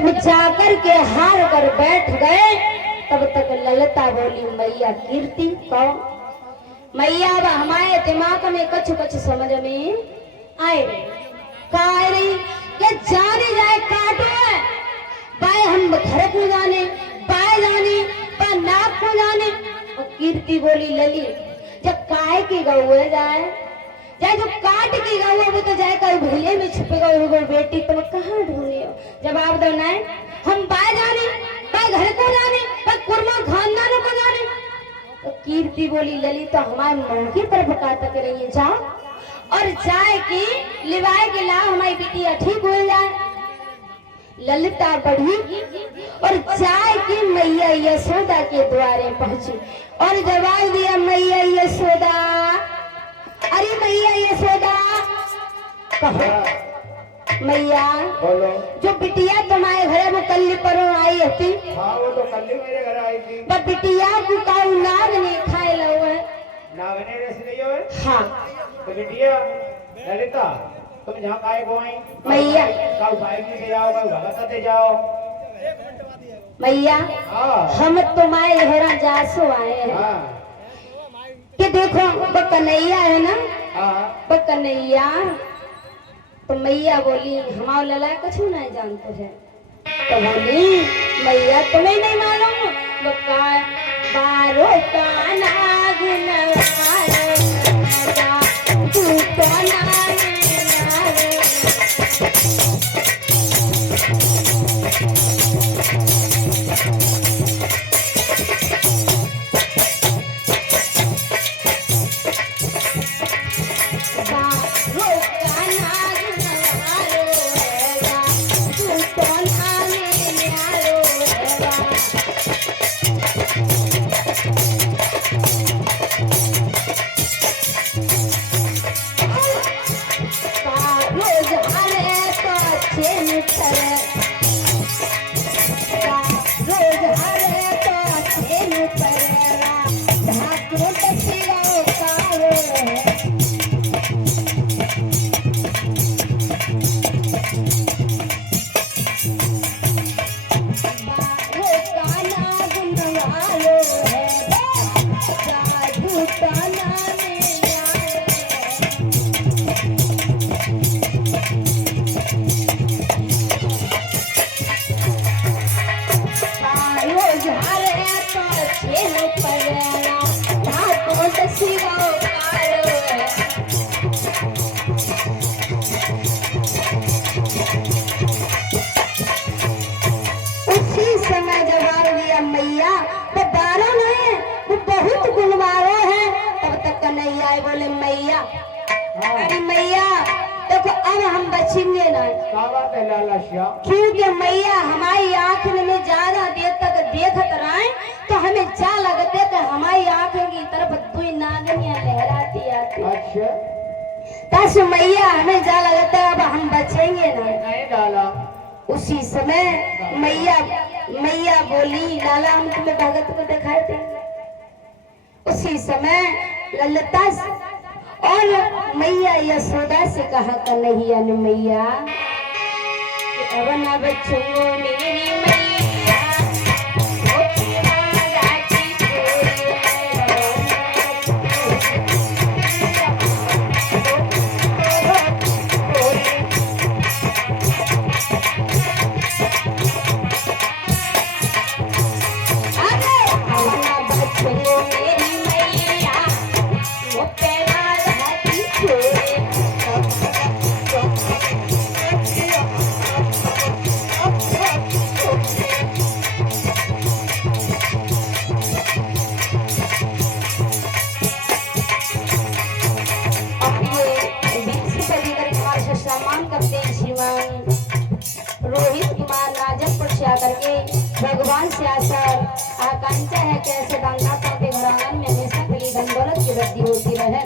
जब जाकर के हार कर बैठ गए तब तक ललिता बोली मैया कीर्ति कौन? मैया अब हमारे दिमाग में कुछ समझ में आए रही कि जाने जाए काटो है बाय हम घर को जाने बाय जाने पर नाक को जाने। और कीर्ति बोली लली जब काय की गऊ जाए चाहे जो काट की गऊ वो तो जाए कर भूले में छुपेगा और बेटी तुम कहाँ ढूंढे हो? जवाब दो ना हम बाय जाने बाय घर को जाने बाय कुर्मा खानदानों को जाने। तो कीर्ति बोली लली तो हमारे मौके पर बका तक रही है जाओ और जाए की लिवाए के ला हमारी बिटिया ठीक हो जाए। ललिता बढ़ी और जाए की मैया यशोदा के द्वारे पहुंची और जवाब दिया मैया यशोदा। अरे मैया यशोदा कहो मैया बोलो। जो बिटिया तुम्हारे घर में कल पर आई थी। हाँ वो तो कल मेरे घर आई थी। पर बिटिया को काऊ नाग ने खाए लो है। नाग ने रेस नहीं हो? हाँ। तो बिटिया ललिता तुम जहाँ काय को आई मैया काऊ साहिब से जाओ काऊ भगत से जाओ। मैया हाँ हम तुम्हारे घर जासो आए हैं। हाँ कि देखो वो कन्हैया है ना हाँ वो कन्हैया। तो मैया बोली हमारा लला कुछ नहीं जानते है। तो बोली मैया तुम्हें नहीं मालूम वो बारो का नाग नवारो तू तो नाग बोले मैया अरे मैया देखो अब हम बचेंगे नहीं क्योंकि मैया हमारी आंख में ज्यादा देर तक देखत रहे तो हमें जा लगते कि हमारी आंख की तरफ दुई नागनियां लहराती आती। अच्छा तस मैया हमें जा लगता अब हम बचेंगे नहीं डाला। उसी समय मैया बोली लाला हम तुम्हें भगत को दिखाए थे। उसी समय ललिता और मैया यशोदा से कहा कन्हैया ने मैया अब ना बच्चों मेरी मैया भगवान से आकांक्षा है कि ऐसे गंगा के घरान में हमेशा के लिए धन दौलत की वृद्धि होती रहे।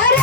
अरे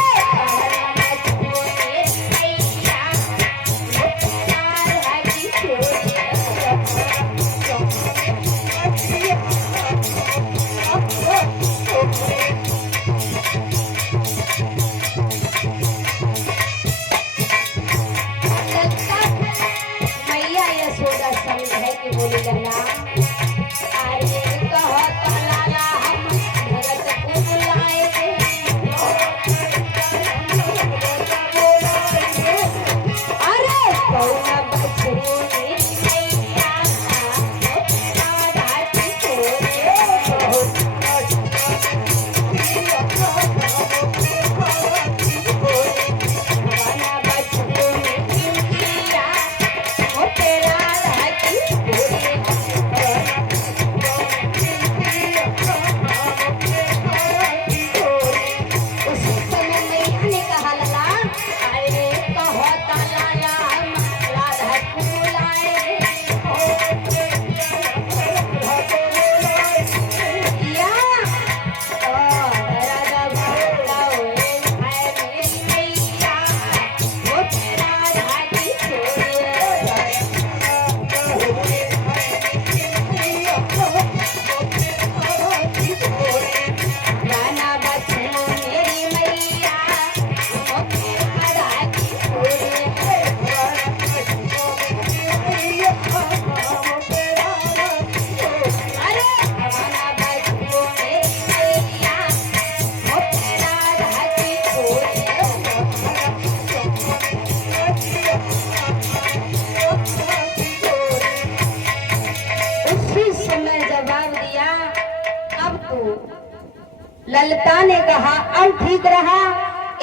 ललिता ने कहा अब ठीक रहा,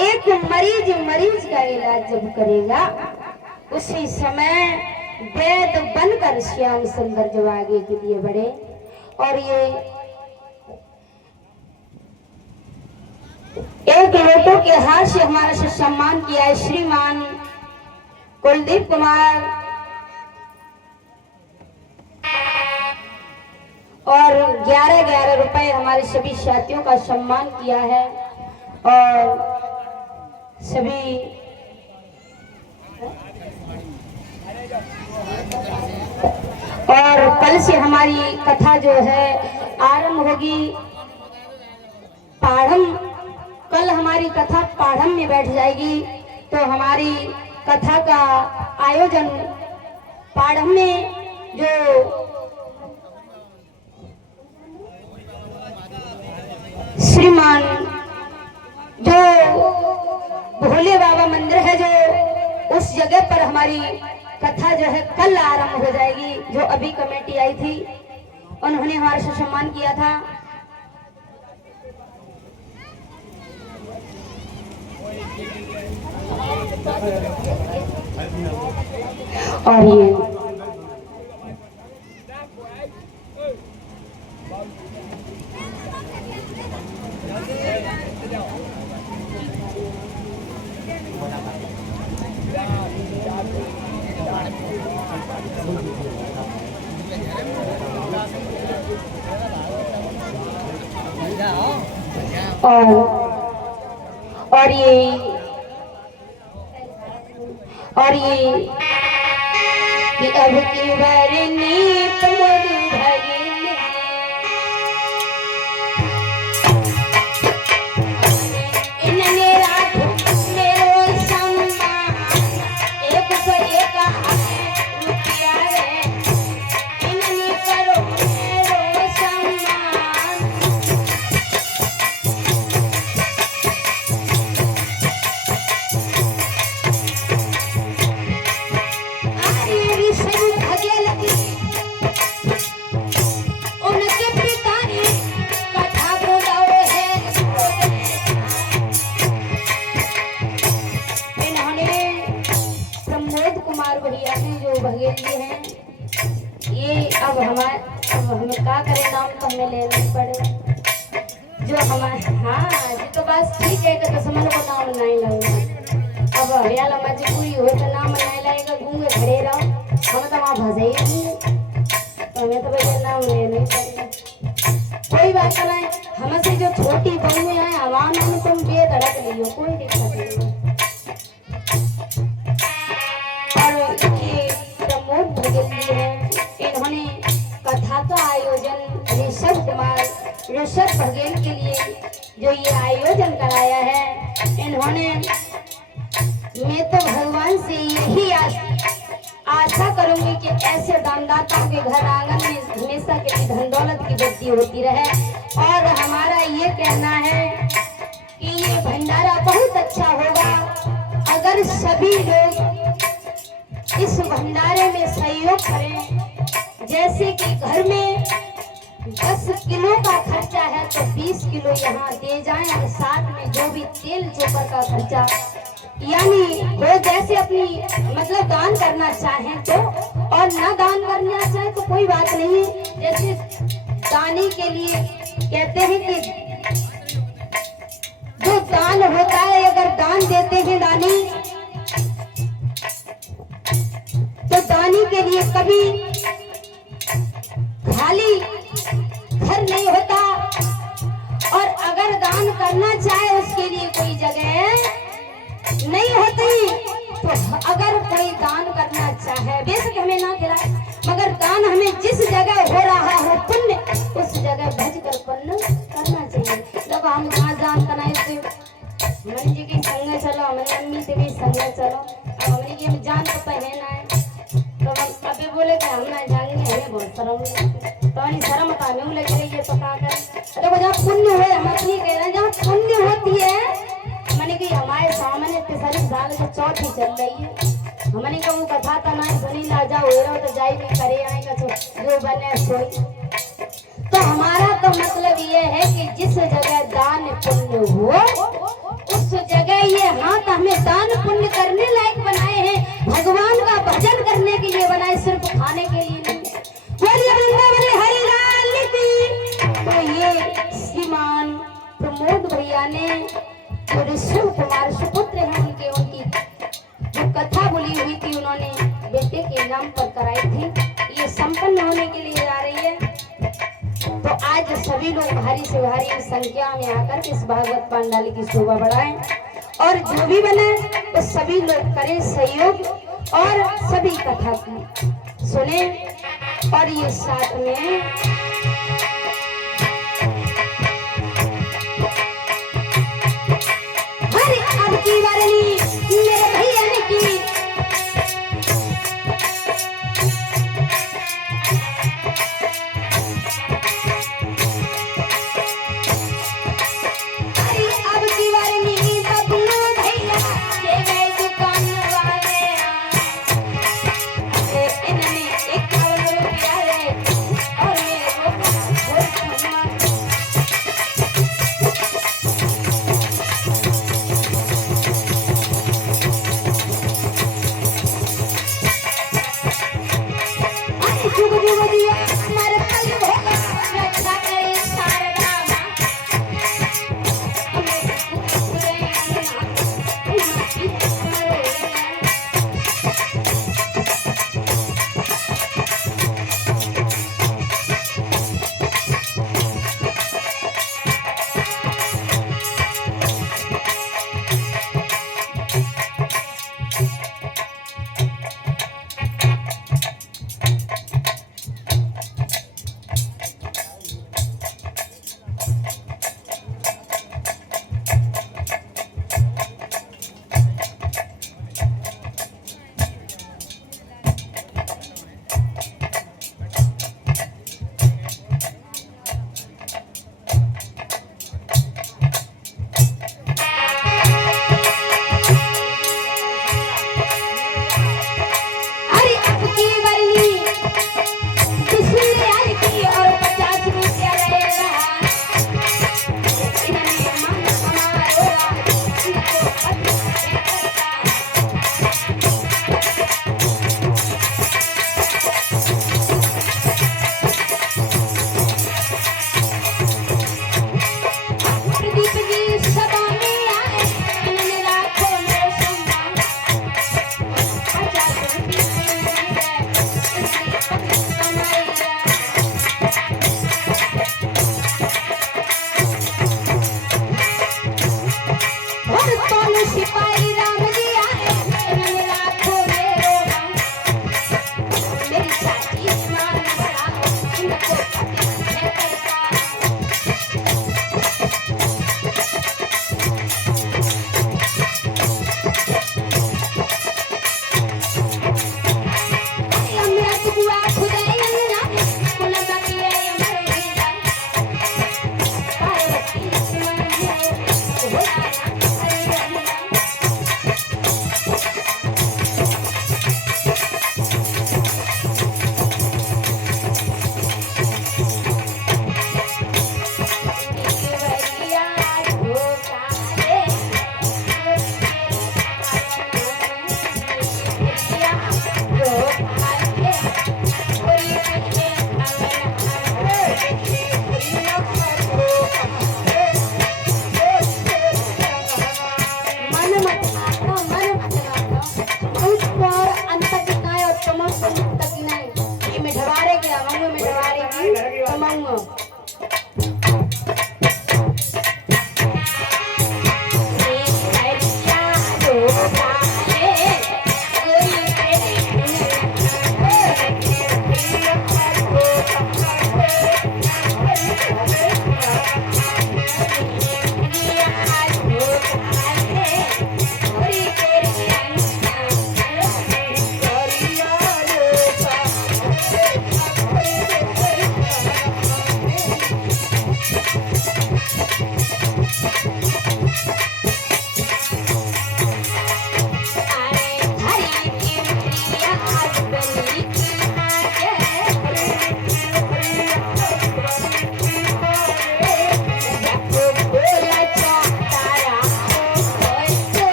एक मरीज का इलाज जब करेगा उसी समय वैद बनकर श्याम सुंदर जब आगे के लिए बढ़े। और ये एक लोटों के हाथ से हमारा से सम्मान किया है श्रीमान कुलदीप कुमार, और 11-11 रुपए हमारे सभी साथियों का सम्मान किया है। और सभी और कल से हमारी कथा जो है आरंभ होगी पाढ़म। कल हमारी कथा पाढ़म में बैठ जाएगी, तो हमारी कथा का आयोजन पाढ़म में जो श्रीमान जो भोले बाबा मंदिर है जो उस जगह पर हमारी कथा जो है कल आरंभ हो जाएगी। जो अभी कमेटी आई थी उन्होंने हमारे से सम्मान किया था। और ये और ये कि अब की वरनी तुम्हारी भगिनी इन्हें राखो मेरो सम्मान, एक को एक रुपया रे इन्हें करो मेरो सम्मान। अब हमें क्या करें, नाम तो हमें लेना ही पड़े जो हमारे। हाँ जी तो बस ठीक है कि तो समझ को नाम नहीं लगना। अब हरियाला मजबूरी हो तो नाम नहीं लगेगा, घूमे खड़े रहो, हमें तो वहाँ भजेगी तो हमें तो भैया नाम लेना ही पड़ेगा। कोई बात नहीं, हमसे जो छोटी बहू है आवाम में तुम बेधड़क लियो, कोई दिक्कत नहीं। और ये प्रमोद भगत है, इन्होंने कथा का आयोजन ऋषभ बघेल के लिए जो ये आयोजन कराया है, इन्होंने मैं तो भगवान से यही आशा करूंगी कि ऐसे दानदाताओं के घर आंगन में हमेशा के लिए धन दौलत की वृद्धि होती रहे। और हमारा ये कहना है कि ये भंडारा बहुत अच्छा होगा अगर सभी लोग इस भंडारे में सहयोग करें। जैसे कि घर में 10 किलो का खर्चा है तो 20 किलो यहाँ दे जाएं, और साथ में जो भी तेल चोकर का खर्चा, यानी वो जैसे अपनी मतलब दान करना चाहें तो, और ना दान करना चाहे तो कोई बात नहीं। जैसे दानी के लिए कहते हैं कि जो दान होता है, अगर दान देते हैं दानी, तो दानी के लिए कभी खाली घर नहीं होता, और अगर दान करना चाहे उसके लिए कोई जगह नहीं होती। तो अगर कोई दान करना चाहे, बेशक हमें ना खिलाए, मगर दान हमें जिस जगह हो रहा हो पुण्य, उस जगह भज कर पुण्य करना चाहिए। जब हम वहाँ जान करना मन जी की संग चलो, हमारी अम्मी से भी संग चलो, अब हमारी ये जान तो पहना है, तो हम अभी बोले कि हम ना जाएंगे, हमें बहुत शर्म, तो शर्म का हमें लग रही है, तो क्या करें। देखो जहाँ पुण्य हो, हम अपनी कह रहे हैं, जहाँ पुण्य होती है, मैंने कि हमारे सामने तिसरी साल की चौथी चल रही है, हमने का वो कथा था ना सुनी ना जाओ तो जाई नहीं करे आएगा, तो जो बने सोई। तो हमारा तो तो मतलब ये है कि जिस जगह दान पुण्य हो उस जगह ये हाथ हमें दान पुण्य करने लायक बनाए हैं, भगवान का भजन करने के लिए बनाए, सिर्फ खाने के लिए नहीं। बोलिए वृंदावन हरि लाल की। तो ये श्रीमान प्रमोद भैया ने जो शिव कुमार सुपुत्र हैं उनकी जो कथा बोली हुई थी उन्होंने बेटे के नाम पर कराई थी, ये संपन्न होने के लिए जा रही है। तो आज सभी लोग भारी से भारी संख्या में आकर के इस भागवत पांडाली की शोभा बढ़ाएं और जो भी बने तो सभी लोग करें सहयोग और सभी कथा की सुने। और ये साथ में हर अब की वारनी मेरे भैया ने की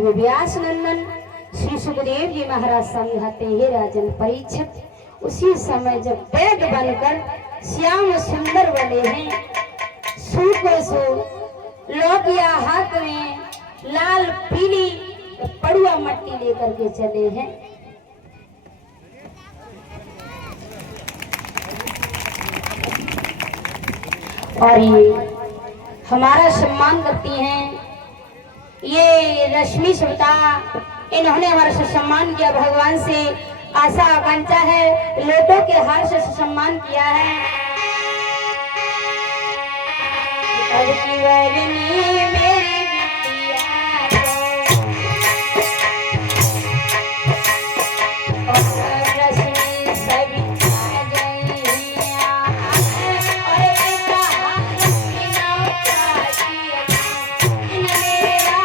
हुए व्यास नंदन श्री सुखदेव जी महाराज समझाते हैं राजन परीक्षित, उसी समय जब वेद बनकर श्याम सुंदर बने हैं, सो लोगिया हाथ में लाल पीली पड़ुआ मट्टी लेकर के चले हैं। और ये हमारा सम्मान करती हैं, ये रश्मि सुता, इन्होंने हमारा सम्मान किया। भगवान से आशा आकांक्षा है, लोटों के हार से सम्मान किया है। अब की वरनी मेरी बिटिया और रश्मि सभी आ गई और इनका हाथ बिना उतारी मेरा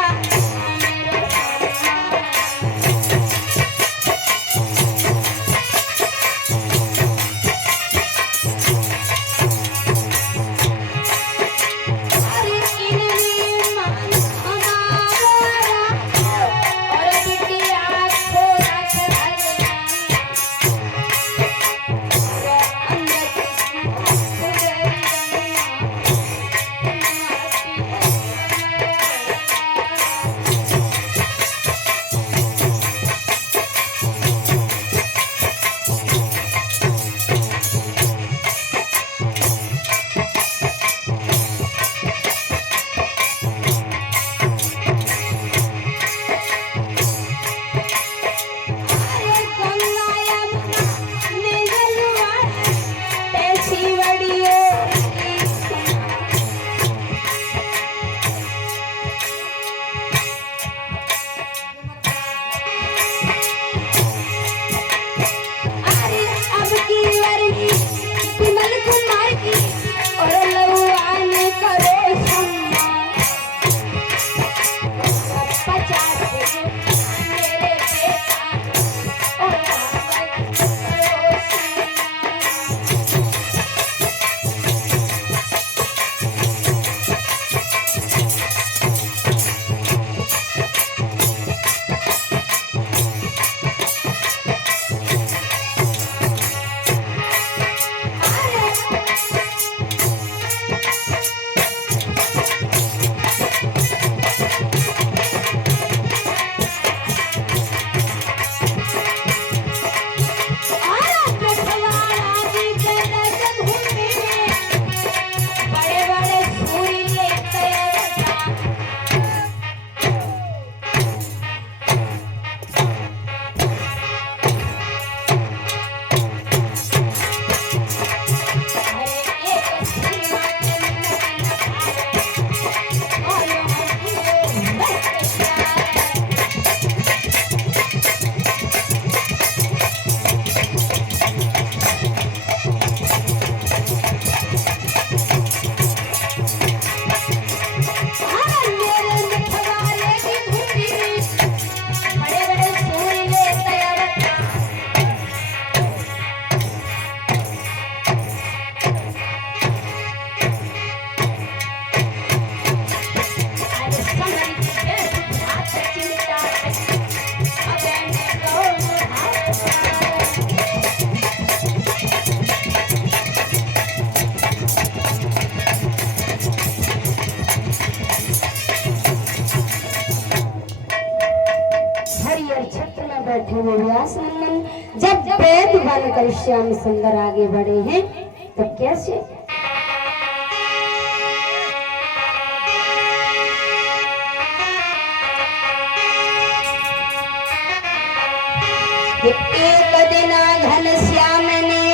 बैठे हुए व्यास नंदन जब वेद बनकर श्याम सुंदर आगे बढ़े हैं तब कैसे एक दिन घन श्याम ने